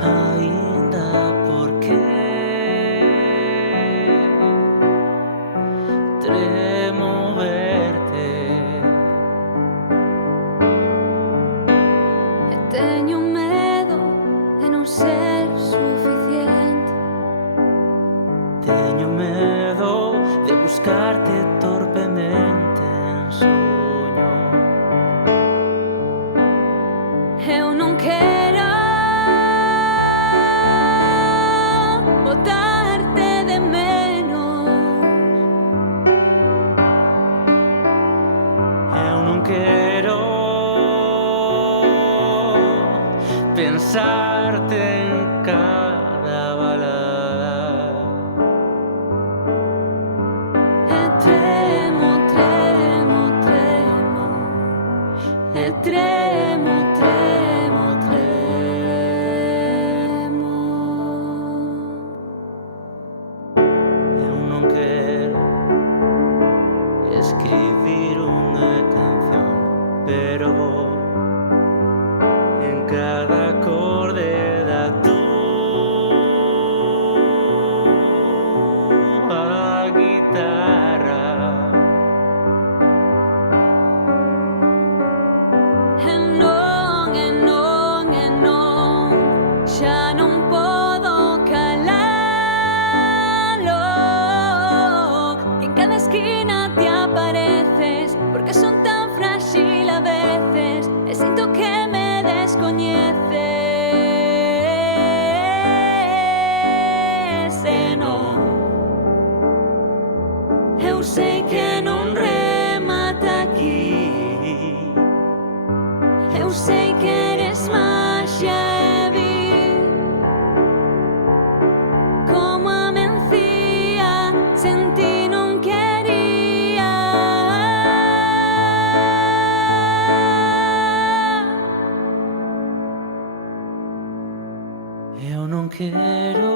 Ainda porque tremo verte. E teño medo de non ser suficiente. Teño medo de buscarte torpemente en soño. Eu non quero botarte de menos. Eu non quero pensarte en cada balada. E tremo, tremo, tremo. E tremo, tremo, tremo. Eu non quero escribir unha canción, pero en cada acorde da túa guitarra. E non, e non, e non, xa non podo calalo. En cada esquina te apareces, porque son tan frágil a veces, e sinto que me descoñeces. E non, eu sei que non remata aquí. Eu sei que eres maxia e vi como a mencía sen ti non quería. Eu non quero